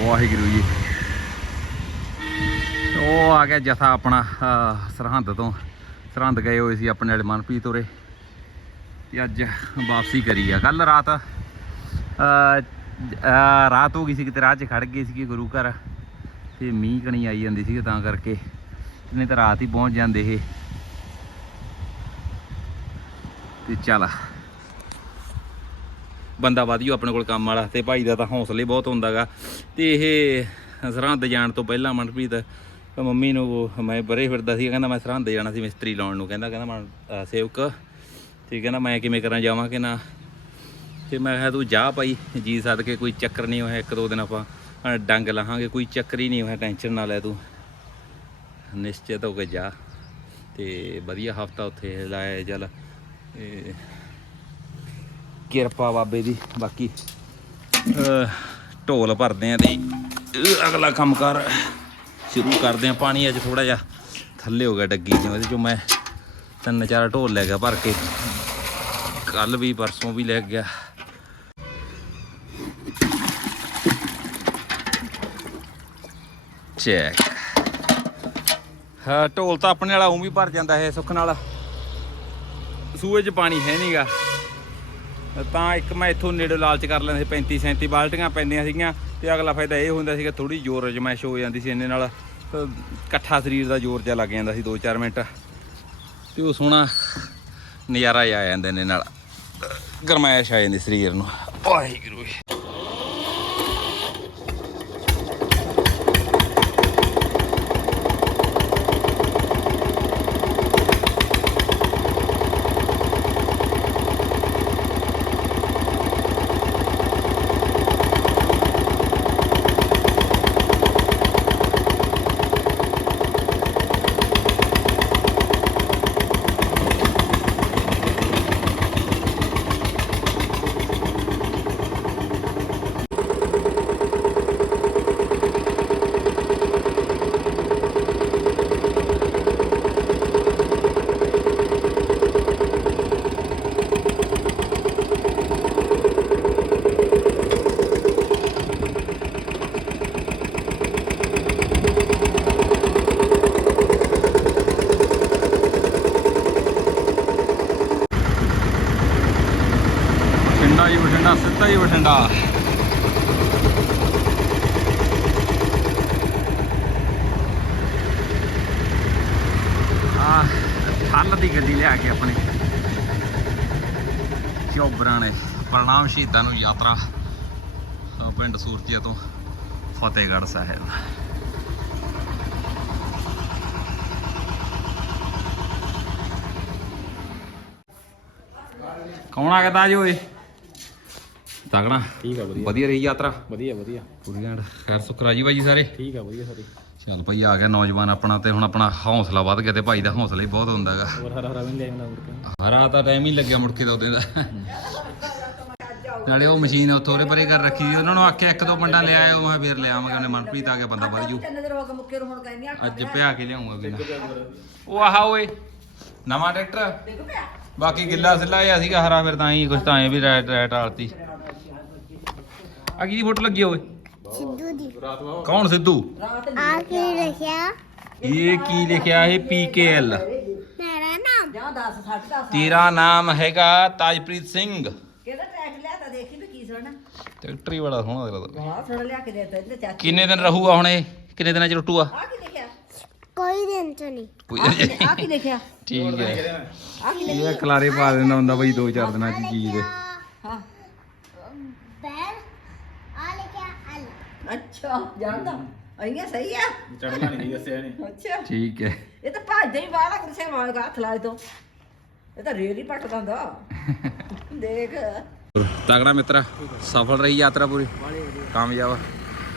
ਵਾਹਿਗੁਰੂ ਜੀ ਉਹ ਆ ਗਿਆ ਜਥਾ ਆਪਣਾ ਅਹ, ਸਰਹੰਦ ਤੋਂ। ਸਰਹੰਦ ਗਏ ਹੋਏ ਸੀ ਆਪਣੇ ਵਾਲੇ ਮਨਪ੍ਰੀਤ ਉਰੇ। ਤੇ ਅੱਜ ਵਾਪਸੀ ਕਰੀ ਆ। ਕੱਲ ਰਾਤ ਰਾਤ ਹੋ ਗਈ ਸੀ ਕਿਤੇ ਰਾਹ 'ਚ ਖੜ ਗਏ ਸੀ ਗੁਰੂ ਘਰ। ਤੇ ਮੀਂਹ ਕਣੀ ਆਈ ਜਾਂਦੀ ਸੀ ਤਾਂ ਕਰਕੇ। ਨਹੀਂ ਤਾਂ ਰਾਤ ਹੀ ਪਹੁੰਚ ਜਾਂਦੇ ਇਹ। ਤੇ ਚੱਲ। ਬੰਦਾ ਵਧੀਆ ਆਪਣੇ ਕੋਲ ਕੰਮ ਵਾਲਾ। ਤੇ ਭਾਈ ਦਾ ਤਾਂ ਹੌਸਲੇ ਬਹੁਤ ਹੁੰਦਾਗਾ। ਤੇ ਇਹ ਸਰਹੰਦ ਜਾਣ ਤੋਂ ਪਹਿਲਾਂ ਮਨਪ੍ਰੀਤ ਮੰਮੀ ਨੂੰ ਮੈਂ ਬਰੇ ਫਿਰਦਾ ਸੀ ਕਹਿੰਦਾ ਮੈਂ ਸਰਹੰਦ ਜਾਣਾ ਸੀ ਮਿਸਤਰੀ ਲਾਉਣ ਨੂੰ। ਕਹਿੰਦਾ ਕਹਿੰਦਾ ਮੈਂ ਅਹ, ਸੇਵਕ ਤੇ ਕਹਿੰਦਾ ਮੈਂ ਕਿਵੇਂ ਕਰਾਂ ਜਾਵਾਂ ਕਿ ਨਾ? ਤੇ ਮੈਂ ਕਿਹਾ ਤੂੰ ਜਾ ਭਾਈ ਜੀ ਸਦਕੇ ਕੋਈ ਚੱਕਰ ਨਹੀਂ ਹੋਇਆ ਇੱਕ ਦੋ ਦਿਨ ਆਪਾਂ ਡੰਗ ਲਾਹਾਂਗੇ ਕੋਈ ਚੱਕਰ ਹੀ ਨਹੀਂ ਹੋਇਆ ਟੈਨਸ਼ਨ ਨਾ ਲੈ ਤੂੰ। ਨਿਸ਼ਚਿਤ ਹੋ ਕੇ ਜਾ। ਤੇ ਵਧੀਆ ਹਫਤਾ ਉੱਥੇ ਲਾਇਆ ਚੱਲ। ਕਿਰਪਾ ਬਾਬੇ ਦੀ। ਬਾਕੀ ਢੋਲ ਭਰਦੇ ਆ ਤੇ ਅਗਲਾ ਕੰਮ ਕਰ। ਸ਼ੁਰੂ ਕਰਦੇ ਆ ਪਾਣੀ ਅੱਜ ਥੋੜਾ ਜਿਹਾ ਥੱਲੇ ਹੋ ਗਿਆ ਡੱਗੀ ਜਿਵੇਂ ਉਹਦੇ ਚੋਂ ਮੈਂ ਤਿੰਨ ਚਾਰ ਢੋਲ ਲੈ ਗਿਆ ਭਰ ਕੇ। ਕੱਲ ਵੀ, ਪਰਸੋਂ ਵੀ ਲੈ ਗਿਆ। ਚੈੱਕ ਹਾਂ, ਢੋਲ ਤਾਂ ਆਪਣੇ ਵਾਲਾ ਉਂ ਵੀ ਭਰ ਜਾਂਦਾ ਹੈ ਸੁੱਖ ਨਾਲ। ਸੂਏ 'ਚ ਪਾਣੀ ਹੈ ਨਹੀਂਗਾ ਤਾਂ ਇੱਕ ਮੈਂ ਇੱਥੋਂ ਨੇੜੇ ਲਾਲਚ ਕਰ ਲੈਂਦੇ ਸੀ 35 37 ਬਾਲਟੀਆਂ ਪੈਂਦੀਆਂ ਸੀਗੀਆਂ। ਤੇ ਅਗਲਾ ਫਾਇਦਾ ਇਹ ਹੁੰਦਾ ਸੀਗਾ ਥੋੜੀ ਜ਼ੋਰ ਅਜਮਾਇਸ਼ ਹੋ ਜਾਂਦੀ ਸੀ ਇਹਨੇ ਨਾਲ। ਇਕੱਠਾ ਸਰੀਰ ਦਾ ਜ਼ੋਰ ਜਿਹਾ ਲੱਗ ਜਾਂਦਾ ਸੀ 2-4 ਮਿੰਟ। ਤੇ ਉਹ ਸੋਹਣਾ ਨਜ਼ਾਰਾ ਜਿਹਾ ਆ ਜਾਂਦਾ ਇਹਨੇ ਨਾਲ। ਗਰਮਾਇਸ਼ ਆ ਜਾਂਦੀ ਸਰੀਰ ਨੂੰ। ਵਾਹਿਗੁਰੂ ਜੀ। ਬਠਿੰਡਾ ਜੀ ਬਠਿੰਡਾ ਬਠਿੰਡਾ। ਆ ਠੱਲ ਦੀ ਗੱਡੀ ਲਿਆ ਕੇ ਆਪਣੀ। ਚੋਬਰਾਂ ਨੇ ਪ੍ਰਣਾਮ ਸ਼ਹੀਦਾਂ ਨੂੰ ਯਾਤਰਾ। ਪਿੰਡ ਸੂਰਜੀਆ ਤੋਂ ਫਤਿਹਗੜ੍ਹ ਸਾਹਿਬ। ਕੌਣ ਆ ਗਿਆ ਤਾਜ ਓਏ? ਤਗੜਾ ਠੀਕ ਆ ਵਧੀਆ। ਵਧੀਆ ਰਹੀ ਯਾਤਰਾ? ਵਧੀਆ ਵਧੀਆ। ਪੂਰੀ ਐਂਡ ਖੈਰ ਸੁਖਰਾ ਜੀ ਬਾਈ ਸਾਰੇ? ਠੀਕ ਆ ਵਧੀਆ ਸਾਰੇ। ਚੱਲ ਭਾਈ ਆ ਗਿਆ ਨੌਜਵਾਨ ਆਪਣਾ ਤੇ ਹੁਣ ਆਪਣਾ ਹੌਸਲਾ ਵੱਧ ਗਿਆ ਤੇ ਭਾਈ ਦਾ ਹੌਸਲਾ ਹੀ ਬਹੁਤ ਹੁੰਦਾ ਹੈਗਾ। ਹੋਰ ਹਰਾ ਹਰਾ ਵੀ ਲੈ ਜਾਂਦਾ ਹਰਾ ਤਾਂ ਟਾਈਮ ਹੀ ਲੱਗਿਆ ਮੁੜ ਕੇ ਤਾਂ ਉਹਦੇ ਦਾ। ਨਾਲੇ ਉਹ ਮਸ਼ੀਨ ਉੱਥੋਂ ਉਹਦੇ ਪਰੇ ਕਰ ਰੱਖੀ ਸੀ ਉਹਨਾਂ ਨੂੰ ਆਖਿਆ ਇੱਕ ਦੋ ਬੰਡਾ ਲੈ ਆਇਓ ਮੈਂ ਫੇਰ ਲਿਆਵਾਂਗੇ ਉਹਨੇ ਮਨਪ੍ਰੀਤ ਆ ਗਿਆ ਬੰਦਾ ਵੱਧ ਜੂ। ਤਿੰਨ ਦਿਨ ਹੋ ਗਏ ਮੁੱਕੇ ਨੂੰ ਹੁਣ ਕਹਿੰਦੀ ਆ ਅੱਜ ਪਿਆ ਕੇ ਲਿਆਉਂਗਾ ਵੀ ਨਾ ਉਹ ਆਹਾ ਓਏ ਨਵਾਂ ਟਰੈਕਟਰ। ਬਾਕੀ ਗਿੱਲਾ ਸਿੱਲਾ ਇਹ ਸੀਗਾ ਹਰਾ ਫਿਰ ਤਾਂ ਹੀ ਕੁਛ ਤਾਂ ਐ ਵੀ ਰੈਟ ਰੈਟ ਆਲਤੀ। ਆ ਕੀ ਫੋਟੋ ਲੱਗੀ ਓਏ? ਸਿੱਧੂ ਦੀ। ਕੌਣ ਸਿੱਧੂ? ਆ ਕੇ ਲਿਖਿਆ? ਇਹ ਕੀ ਲਿਖਿਆ ਹੈ ਪੀਕੇਐਲ ਮੇਰਾ ਨਾਮ? ਜਾਂ 10 60 ਦਾ ਤੇਰਾ ਨਾਮ ਹੈਗਾ ਤਾਜਪ੍ਰੀਤ ਸਿੰਘ। ਕਿਹਦਾ ਟਰੈਕ ਲਿਆ ਤਾਂ ਦੇਖੀ ਵੀ ਕੀ ਸੁਣਨਾ? ਟਰੈਕਟਰ ਬੜਾ ਸੋਹਣਾ ਲੱਗਦਾ ਵਾਹ ਥੋੜਾ ਲਿਆ ਕੇ ਦੇ ਤਾ ਇਹਦੇ ਚਾਚੀ ਕਿੰਨੇ ਦਿਨ ਰਹੂਗਾ ਹੁਣ ਇਹ? ਕਿੰਨੇ ਦਿਨਾਂ ਚ ਰੁੱਟੂਗਾ? ਆ ਕੀ ਲਿਖਿਆ? ਕੋਈ ਦਿਨ ਤੋਂ ਨਹੀਂ। ਕੋਈ ਆ ਕੀ ਲਿਖਿਆ? ਠੀਕ ਹੈ। ਆ ਕੀ ਇਹ ਖਲਾਰੇ ਪਾ ਦਿੰਦਾ ਹੁੰਦਾ ਬਈ 2-4 ਦਿਨਾਂ ਚ ਚੀਜ਼ ਦੇ ਹਾਂ ਬੈਲ ਆ ਲਿਖਿਆ ਅਲ ਅੱਛਾ ਜਾਣਦਾ? ਅਈਆਂ ਸਹੀ ਆ? ਚੜਨਾ ਨਹੀਂ ਦੱਸਿਆ ਨੇ ਅੱਛਾ। ਠੀਕ ਹੈ। ਇਹ ਤਾਂ ਭੱਜਦੇ ਹੀ ਬਾਹਰ ਕਿਸੇ ਵਾਂਗਾ ਹੱਥ ਲਾਏ ਤੋਂ ਇਹ ਤਾਂ ਰੇਲ ਹੀ ਪੱਟਦਾ ਹੁੰਦਾ ਦੇਖ। ਤਗੜਾ ਮਿੱਤਰ ਸਫਲ ਰਹੀ ਯਾਤਰਾ ਪੂਰੀ। ਕਾਮਯਾਬ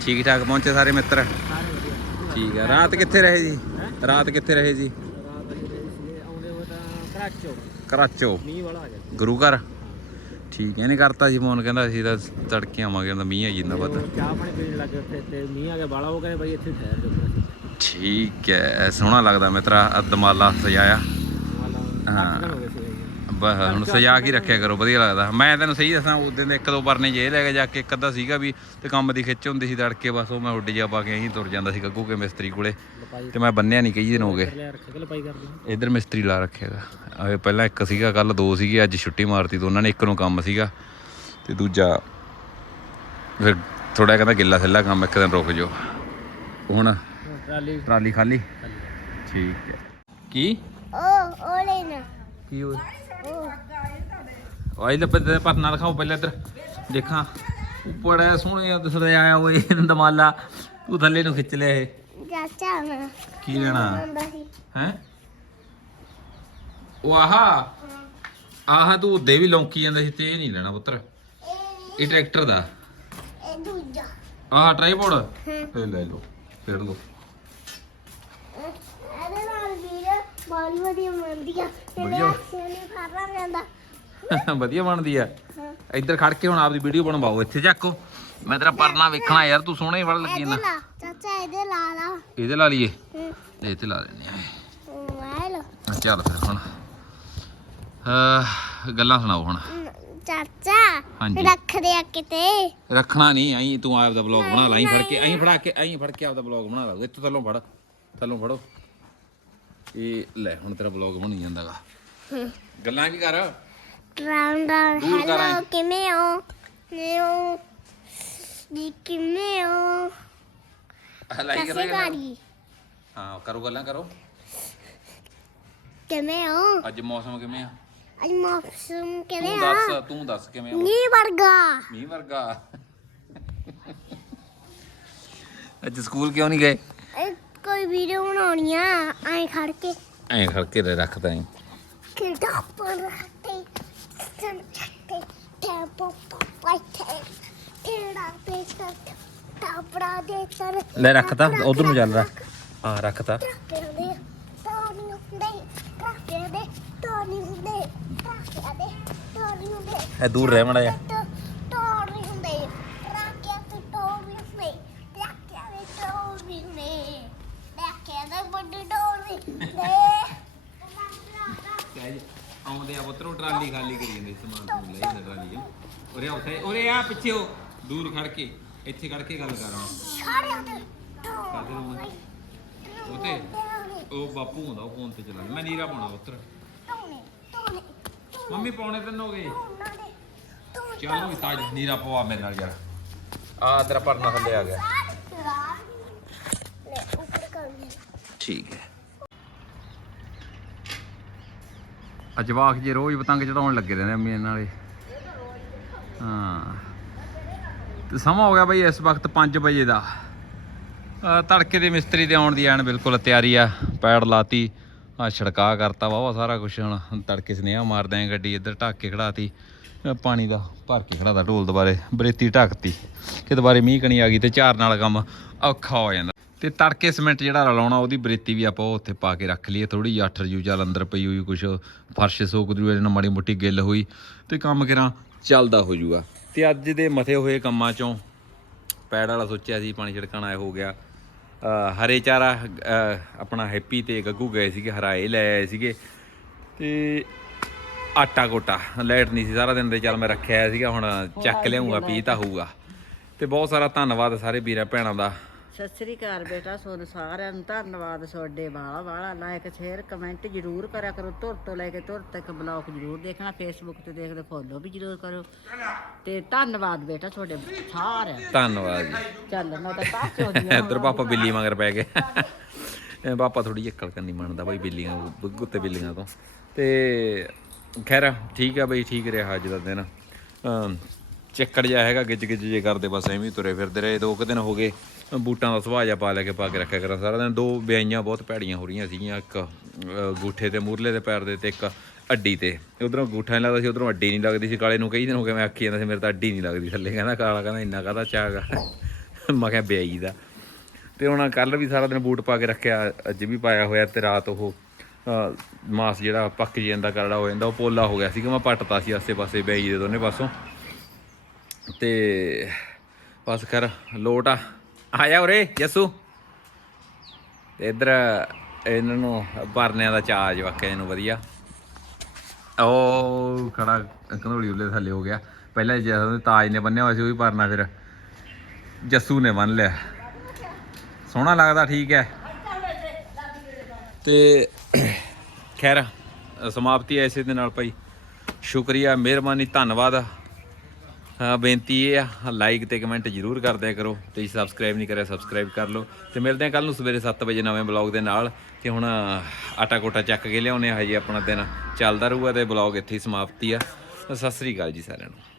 ਠੀਕ ਠਾਕ ਪਹੁੰਚੇ ਸਾਰੇ ਮਿੱਤਰ। ਠੀਕ ਹੈ ਰਾਤ ਕਿੱਥੇ ਰਹੇ ਜੀ ਰਾਤ ਕਿੱਥੇ ਰਹੇ ਜੀ ਕਰਾਚੋ ਗੁਰੂ ਘਰ? ਠੀਕ ਇਹਨੇ ਕਰਤਾ ਜੀ ਫੋਨ ਕਹਿੰਦਾ ਅਸੀਂ ਤਾਂ ਤੜਕੇ ਆਵਾਂਗੇ ਕਹਿੰਦਾ ਮੀਂਹ ਆ ਜਿੰਨਾ ਵੱਧ। ਚਾਹ ਪਾਣੀ ਪੀਣ ਲੱਗੇ ਉੱਥੇ ਤੇ ਮੀਂਹ ਆ ਗਿਆ ਬਾਲਾ ਉਹ ਕਹਿੰਦੇ ਬਾਈ ਇੱਥੇ ਠਹਿਰ ਜਾਓ ਠੀਕ ਹੈ ਸੋਹਣਾ ਲੱਗਦਾ ਮਿੱਤਰਾ ਦਮਾਲਾ ਸਜਾਇਆ। ਹਾਂ ਬਸ ਹੁਣ ਸਜਾ ਕੇ ਰੱਖਿਆ ਕਰੋ ਵਧੀਆ ਲੱਗਦਾ। ਮੈਂ ਤੈਨੂੰ ਸਹੀ ਦੱਸਾਂ ਉਸ ਦਿਨ ਇੱਕ ਦੋ ਪਰਨੇ ਜੇ ਲੈ ਕੇ ਜਾ ਕੇ ਇੱਕ ਅੱਧਾ ਸੀਗਾ ਵੀ ਤੇ ਕੰਮ ਦੀ ਖਿੱਚ ਹੁੰਦੀ ਸੀ ਤੜਕੇ ਬਸ ਉਹ ਮੈਂ ਉੱਡ ਜਾ ਪਾ ਕੇ ਅਸੀਂ ਤੁਰ ਜਾਂਦਾ ਸੀ ਗੱਗੂ ਕੇ ਮਿਸਤਰੀ ਕੋਲੇ ਤੇ ਮੈਂ ਬੰਨਿਆ ਨਹੀਂ ਕਈ ਦਿਨ ਹੋ ਗਏ। ਇਧਰ ਮਿਸਤਰੀ ਲਾ ਰੱਖਿਆਗਾ ਆਏ ਪਹਿਲਾਂ ਇੱਕ ਸੀਗਾ ਕੱਲ ਦੋ ਸੀਗੇ ਅੱਜ ਛੁੱਟੀ ਮਾਰਤੀ ਦੋਨਾਂ ਨੇ ਇੱਕ ਨੂੰ ਕੰਮ ਸੀਗਾ ਤੇ ਦੂਜਾ ਫਿਰ ਥੋੜਾ ਕਹਿੰਦਾ ਗਿੱਲਾ ਸਿੱਲਾ ਕੰਮ ਇੱਕ ਦਿਨ ਰੁਕ ਜਾਓ। ਹੁਣ ਟਰਾਲੀ। ਟਰਾਲੀ ਖਾਲੀ? ਠੀਕ ਹੈ। ਕੀ? ਉਹ ਉਹ ਲੈਣਾ ਕੀ ਹੋਇਆ? ਉਹ ਆਈ ਲੈ ਪਤਾ ਪਰਨਾ ਦਿਖਾਓ ਪਹਿਲਾਂ ਇੱਧਰ। ਦੇਖਾਂ। ਉੱਪਰ ਐ ਸੋਹਣੇ ਦਿਸਦਾ ਆਇਆ ਓਏ ਦਮਾਲਾ। ਤੂੰ ਥੱਲੇ ਨੂੰ ਖਿੱਚ ਲਿਆ ਇਹ। ਚਾਚਾ ਨਾ ਕੀ ਲੈਣਾ? ਹੈ? ਉਹ ਆਹਾ? ਤੂੰ ਉੱਦੇ ਵੀ ਲੌਂਕੀ ਜਾਂਦਾ ਸੀ ਤੇ ਇਹ ਨਹੀਂ ਲੈਣਾ ਪੁੱਤਰ। ਇਹ ਟਰੈਕਟਰ ਦਾ। ਇਹ ਦੂਜਾ। ਆਹ ਟ੍ਰਾਈਪੋਡ? ਇਹ ਲੈ ਲਓ ਫੇਰ ਲਓ ਇਹਦੇ ਨਾਲ ਵੀਰ ਵਧੀਆ ਮੰਦੀ ਆ ਵਧੀਆ। ਸੋਨੇ ਫਾੜਾ ਜਾਂਦਾ ਵਧੀਆ ਬਣਦੀ ਆ। ਇੱਧਰ ਖੜ ਕੇ ਹੁਣ ਆਪਦੀ ਵੀਡੀਓ ਬਣਵਾਓ ਇੱਥੇ ਚੱਕੋ। ਮੈਂ ਤੇਰਾ ਪਰਨਾ ਵੇਖਣਾ ਯਾਰ ਤੂੰ ਸੋਹਣੇ ਬੜਾ ਲੱਗੀ ਇਹਦੇ ਲਾ ਚਾਚਾ ਇਹਦੇ ਲਾ ਲਾ ਇਹਦੇ ਲਾ ਲਈਏ ਹੂੰ। ਇਹ ਤੇ ਲਾ ਲੈਣੇ ਆ। ਲੋ ਚੱਲ ਫਿਰ ਹੁਣ। ਅਹ ਗੱਲਾਂ ਸੁਣਾਓ ਹੁਣ। ਚਾਚਾ ਹਾਂਜੀ। ਰੱਖ ਦੇ ਆ ਕਿਤੇ। ਰੱਖਣਾ ਨਹੀਂ ਐਂ ਤੂੰ ਆਪ ਦਾ ਬਲੌਗ ਬਣਾ ਲਾ ਐਂ ਫੜ ਕੇ ਐਂ ਫੜਾ ਕੇ ਐਂ ਫੜ ਕੇ ਆਪ ਦਾ ਬਲੌਗ ਬਣਾ ਲਾ। ਇੱਥੇ ਥੱਲੋਂ ਫੜ ਥੱਲੋਂ ਫੜੋ। ਇਹ ਲੈ ਹੁਣ ਤੇਰਾ ਬਲੌਗ ਬਣੀ ਜਾਂਦਾਗਾ। ਗੱਲਾਂ ਕੀ ਕਰ? ਦੂਰ ਕਰ। ਆਏਂ। ਹੈਲੋ ਕਿਵੇਂ ਹੋ? ਨਿਓ ਜੀ ਕਿਵੇਂ ਹੋ? ਲਾਈਕ ਕਸੇ ਗਾੜੀ ਹਾਂ ਕਰੋ ਗੱਲਾਂ ਕਰੋ। ਕਿਵੇਂ ਹੋ? ਅੱਜ ਮੌਸਮ ਕਿਵੇਂ ਆ? ਅੱਜ ਮੌਸਮ ਕਿਵੇਂ ਤੂੰ ਆ? ਦੱਸ ਤੂੰ ਦੱਸ ਕਿਵੇਂ ਆ ਨੀ ਵਰਗਾ। ਮੀਂਹ ਵਰਗਾ। ਅੱਜ ਸਕੂਲ ਕਿਉਂ ਨਹੀਂ ਗਏ? ਕੋਈ ਵੀਡੀਓ ਬਣਾਉਣੀ ਆ ਐਂ ਖੜ ਕੇ। ਐਂ ਖੜ ਕੇ ਰੱਖਦਾ ਐਂ ਕਿਲਟਾ ਪਰ ਰੱਖਤੇ ਸੰ ਚੱਕਤੇ ਟੈਂਪੋ ਪਾਈਤੇ ਤੇੜਾ ਤੇ ਸੱਤ ਟਾਪੜਾ ਦੇ ਤਰ ਲੈ ਰੱਖਤਾ ਉਧਰ ਨੂੰ ਚੱਲ ਰੱਖ ਹਾਂ ਰੱਖਤਾ। ਇਹ ਦੂਰ ਰਹਿ ਮੜਾ ਜਾ ਆਉਂਦੇ ਆ ਪੁੱਤਰੋ ਟਰਾਲੀ ਖਾਲੀ ਕਰੀ ਜਾਂਦੇ ਸਮਾਨ ਸਮੂਨ ਲੈ ਜਾਂਦੇ ਟਰਾਲੀ ਚ। ਉਰੇ ਉੱਥੇ ਉਰੇ ਆ ਪਿੱਛੇ ਦੂਰ ਖੜ ਕੇ ਇੱਥੇ ਖੜ ਕੇ ਗੱਲ ਕਰ ਰਹਾ ਸਾਰਿਆਂ ਦੇ ਕਾਹਦੇ ਨੂੰ ਉਤੇ ਉਹ ਬਾਪੂ ਹੁੰਦਾ ਉਹ ਫੋਨ ਤੇ ਚਲਾਉਂਦਾ ਮੈਂ ਨੀਰਾ ਪਾਉਣਾ ਪੁੱਤਰ। ਮੰਮੀ ਪਾਉਣੇ ਤਿੰਨ ਹੋ ਗਏ। ਚਲੋ ਤਾਜ ਨੀਰਾ ਪਵਾ ਮੇਰੇ ਨਾਲ ਯਾਰ। ਆ ਤੇਰਾ ਪਰਨਾ ਥੱਲੇ ਆ ਗਿਆ ਲੈ ਉੱਪਰ ਕਰ ਲੈ ਠੀਕ ਹੈ। ਅਜਵਾਕ ਜੇ ਰੋਜ਼ ਪਤੰਗ ਚੜਾਉਣ ਲੱਗੇ ਰਹਿੰਦੇ ਅੰਮੀ ਇਹਨਾਂ ਵਾਲੇ। ਹਾਂ। ਤੇ ਸਮਾਂ ਹੋ ਗਿਆ ਬਈ ਇਸ ਵਕਤ 5 ਵਜੇ ਦਾ। ਤੜਕੇ ਦੇ ਮਿਸਤਰੀ ਦੇ ਆਉਣ ਦੀ ਐਨ ਬਿਲਕੁਲ ਤਿਆਰੀ ਆ, ਪੈੜ ਲਾਤੀ, ਆ ਛੜਕਾ ਕਰਤਾ ਵਾਵਾ ਸਾਰਾ ਕੁਝ ਹੁਣ। ਤੜਕੇ ਸਨੇਹਾ ਮਾਰਦੇ ਆਂ ਗੱਡੀ, ਇੱਧਰ ਢੱਕ ਕੇ ਖੜਾਤੀ ਅਹ ਪਾਣੀ ਦਾ ਭਰ ਕੇ ਖੜਾਤਾ ਢੋਲ ਦੁਬਾਰੇ ਬਰੇਤੀ ਢੱਕਤੀ। ਕਿ ਦੁਬਾਰੇ ਮੀਂਹ ਕਣੀ ਆ ਗਈ ਤੇ ਚਾਰ ਨਾਲ ਕੰਮ ਔਖਾ ਹੋ ਜਾਂਦਾ। ਤੇ ਤੜਕੇ ਸਿਮੈਂਟ ਜਿਹੜਾ ਰਲਾਉਣਾ ਉਹਦੀ ਬਰੇਤੀ ਵੀ ਆਪਾਂ ਉੱਥੇ ਪਾ ਕੇ ਰੱਖ ਲਈਏ। ਥੋੜੀ ਜਿਹੀ 8 ਰਜੂ ਚੱਲ ਅੰਦਰ ਪਈ ਹੋਈ ਕੁਛ ਫਰਸ਼ ਸੋਕ ਦੂ ਇਹਨਾਂ ਮਾੜੀ ਮੋਟੀ ਗਿੱਲ ਹੋਈ ਤੇ ਕੰਮ ਕਿਰਾਂ ਚੱਲਦਾ ਹੋ ਜੂਗਾ। ਤੇ ਅੱਜ ਦੇ ਮਥੇ ਹੋਏ ਕੰਮਾਂ ਚੋਂ ਪੈੜ ਵਾਲਾ ਸੋਚਿਆ ਸੀ ਪਾਣੀ ਛਿੜਕਾਣਾ ਹੋ ਗਿਆ। ਹਰੇ ਚਾਰਾ ਆਪਣਾ ਹੈਪੀ ਤੇ ਗੱਗੂ ਗਏ ਸੀਗੇ ਹਰਾਏ ਲੈ ਆਏ ਸੀਗੇ। ਤੇ ਆਟਾ ਗੋਟਾ ਲਾਈਟ ਨਹੀਂ ਸੀ ਸਾਰਾ ਦਿਨ ਦੇ ਚੱਲ ਮੈਂ ਰੱਖਿਆ ਸੀਗਾ ਹੁਣ ਚੱਕ ਲਿਆਉਂਗਾ ਪੀ ਤਾਂ ਹੋਊਗਾ। ਤੇ ਬਹੁਤ ਸਾਰਾ ਧੰਨਵਾਦ ਸਾਰੇ ਵੀਰਾਂ ਭੈਣਾਂ ਦਾ। ਸਤਿ ਸ੍ਰੀ ਅਕਾਲ ਬੇਟਾ ਤੁਹਾਨੂੰ ਸਾਰਿਆਂ ਨੂੰ ਧੰਨਵਾਦ ਤੁਹਾਡੇ ਵਾਲਾ ਵਾਲਾ। ਲਾਇਕ ਸ਼ੇਅਰ ਕਮੈਂਟ ਜ਼ਰੂਰ ਕਰਿਆ ਕਰੋ। ਧੁਰ ਤੋਂ ਲੈ ਕੇ ਧੁਰ ਤੱਕ ਬਲੌਗ ਜ਼ਰੂਰ ਦੇਖਣਾ ਫੇਸਬੁੱਕ ਤੇ ਦੇਖਦੇ ਫੋਲੋ ਵੀ ਜ਼ਰੂਰ ਕਰੋ। ਤੇ ਧੰਨਵਾਦ ਬੇਟਾ ਤੁਹਾਡੇ ਸਾਰਿਆਂ ਦਾ। ਧੰਨਵਾਦ ਜੀ। ਚੱਲ ਮੈਂ ਤਾਂ ਪਾਸ ਹੋ ਗਈ ਇੱਧਰ ਪਾਪਾ ਬਿੱਲੀ ਮਗਰ ਪੈ ਗਏ। ਇਹ ਪਾਪਾ ਥੋੜੀ ਜਿਹੀ ਅਕਲ ਕਰਨੀ ਮੰਨਦਾ ਬਾਈ ਬਿੱਲੀਆਂ ਗੁੱਤੇ ਬਿੱਲੀਆਂ ਤੋਂ। ਤੇ ਖੈਰ ਠੀਕ ਆ ਬਈ ਠੀਕ ਰਿਹਾ ਅੱਜ ਦਾ ਦਿਨ। ਅਮ ਚੱਕੜ ਜਿਹਾ ਹੈਗਾ, ਗਿੱਜ ਗਿੱਜ ਜੇ ਕਰਦੇ, ਬਸ ਐਵੇਂ ਹੀ ਤੁਰੇ ਫਿਰਦੇ ਰਹੇ। ਦੋ ਕੁ ਦਿਨ ਹੋ ਗਏ, ਬੂਟਾਂ ਦਾ ਸੁਭਾਅ ਜਿਹਾ ਪਾ ਲੈ ਕੇ ਪਾ ਕੇ ਰੱਖਿਆ ਕਰਾਂ ਸਾਰਾ ਦਿਨ। ਦੋ ਵਿਆਈਆਂ ਬਹੁਤ ਭੈੜੀਆਂ ਹੋ ਰਹੀਆਂ ਸੀਗੀਆਂ, ਇੱਕ ਗੂਠੇ ਤੇ, ਮੂਰਲੇ ਦੇ ਪੈਰ ਦੇ ਤੇ, ਇੱਕ ਅੱਡੀ ਤੇ। ਉਧਰੋਂ ਗੂਠਾ ਨਹੀਂ ਲੱਗਦਾ ਸੀ, ਉਧਰੋਂ ਅੱਡੀ ਨਹੀਂ ਲੱਗਦੀ ਸੀ। ਕਾਲੇ ਨੂੰ ਕਈ ਦਿਨ ਹੋ ਗਏ, ਮੈਂ ਆਖੀ ਜਾਂਦਾ ਸੀ, ਮੇਰੇ ਤਾਂ ਅੱਡੀ ਨਹੀਂ ਲੱਗਦੀ ਥੱਲੇ। ਕਹਿੰਦਾ, ਕਾਲਾ ਕਹਿੰਦਾ, ਇੰਨਾ ਕਾਹਦਾ ਚਾਗਾ ਮੈਂ ਕਿਹਾ ਵਿਆਈ ਦਾ। ਤੇ ਹੁਣ ਕੱਲ ਵੀ ਸਾਰਾ ਦਿਨ ਬੂਟ ਪਾ ਕੇ ਰੱਖਿਆ, ਅੱਜ ਵੀ ਪਾਇਆ ਹੋਇਆ ਤੇ ਰਾਤ ਉਹ ਮਾਸ ਜਿਹੜਾ ਪੱਕ ਜਾਂਦਾ, ਕਰੜਾ ਹੋ ਜਾਂਦਾ, ਉਹ ਪੋਲਾ ਹੋ ਗਿਆ ਸੀ ਕਿ ਮੈਂ ਪੱਟਤਾ ਸੀ ਆਸੇ ਪਾਸੇ ਬੈਈ ਦੇ ਦੋਨੇ ਪਾਸੋਂ। ਤੇ ਬਸ ਕਰ ਲੋਟ ਆ। ਆਇਆ ਉਰੇ ਯਸੂ ਤੇ ਇਧਰ ਇਹਨਾਂ ਨੂੰ ਭਰਨਿਆਂ ਦਾ ਚਾਰਜ ਵਾਕਿਆ ਇਹਨੂੰ ਵਧੀਆ। ਉਹ ਖੜਾ ਕੰਧੋਲੀ ਉੱਲੇ ਥੱਲੇ ਹੋ ਗਿਆ। ਪਹਿਲਾਂ ਜਦੋਂ ਤਾਜ ਨੇ ਬੰਨਿਆ ਹੋਇਆ ਸੀ, ਉਹ ਵੀ ਭਰਨਾ ਫਿਰ। ਜੱਸੂ ਨੇ ਬੰਨ ਲਿਆ। ਸੋਹਣਾ ਲੱਗਦਾ, ਠੀਕ ਹੈ। ਤੇ ਖੈਰ, ਸਮਾਪਤੀ ਹੈ ਇਸੇ ਦੇ ਨਾਲ ਭਾਈ। ਸ਼ੁਕਰੀਆ, ਮਿਹਰਬਾਨੀ, ਧੰਨਵਾਦ। ਬੇਨਤੀ ਇਹ ਆ ਲਾਈਕ ਤੇ ਕਮੈਂਟ ਜਰੂਰ ਕਰ ਦਿਆ ਕਰੋ ਤੇ ਜੇ ਸਬਸਕ੍ਰਾਈਬ ਨਹੀਂ ਕਰਿਆ ਸਬਸਕ੍ਰਾਈਬ ਕਰ ਲਓ ਤੇ ਮਿਲਦੇ ਹਾਂ ਕੱਲ ਨੂੰ ਸਵੇਰੇ 7 ਵਜੇ ਨਵੇਂ ਬਲੌਗ ਦੇ ਨਾਲ ਤੇ ਹੁਣ ਆਟਾ ਕੋਟਾ ਚੱਕ ਕੇ ਲਿਆਉਨੇ ਆ ਹਜੇ ਆਪਣਾ ਦਿਨ ਚੱਲਦਾ ਰਹੂਗਾ ਤੇ ਬਲੌਗ ਇੱਥੇ ਹੀ ਸਮਾਪਤੀ ਆ। ਸਤਿ ਸ੍ਰੀ ਅਕਾਲ ਜੀ ਸਾਰਿਆਂ ਨੂੰ।